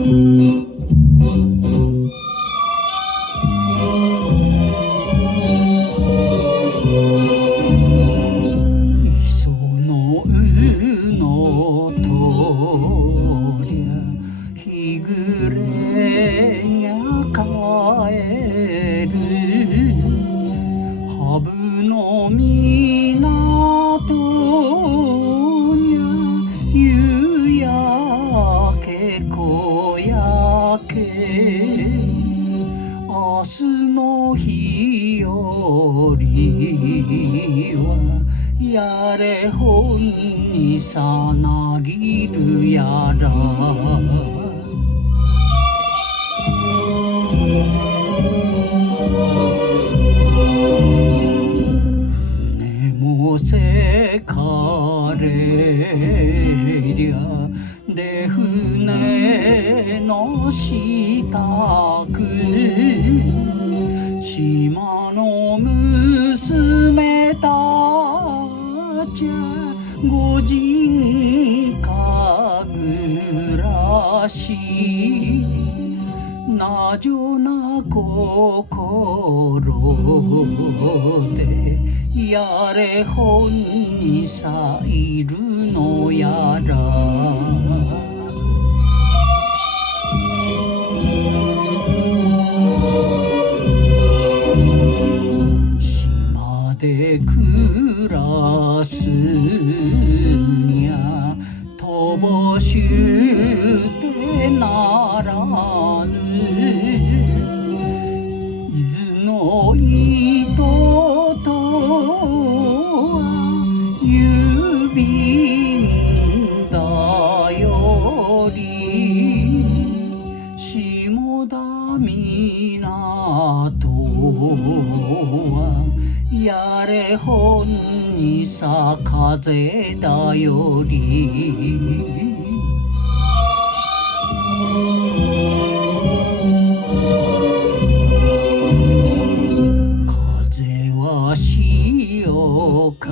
磯のうのとりゃ日暮れにゃ帰るハブの港にゃ夕焼け小焼け明日の日よりはやれほんにさなぎるやら船もせかれりゃで船の下く島の娘たちゃご人か暮らしなじょな心でやれほんにさいるのやら島で暮らすにゃ乏しゅてならぬ伊豆の糸とは郵便だより下田港はやれほんにさ風だより風は潮風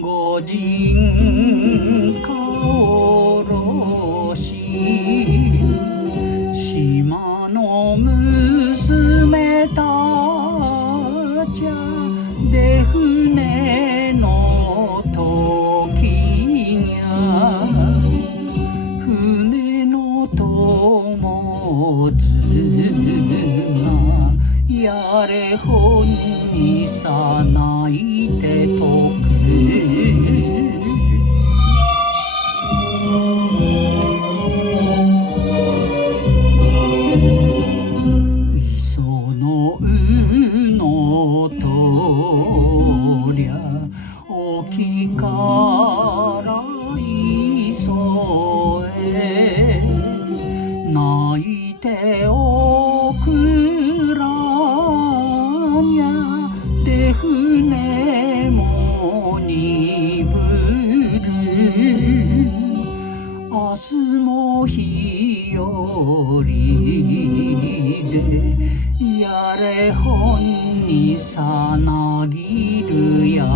ご人かおろし島の娘たちゃで船の時にゃ船の友綱やれほんにさ泣いてとく磯のうのとりゃ沖から磯へ泣いておくらにゃで船も鈍る明日も日よりでやれほんにさなぎるやら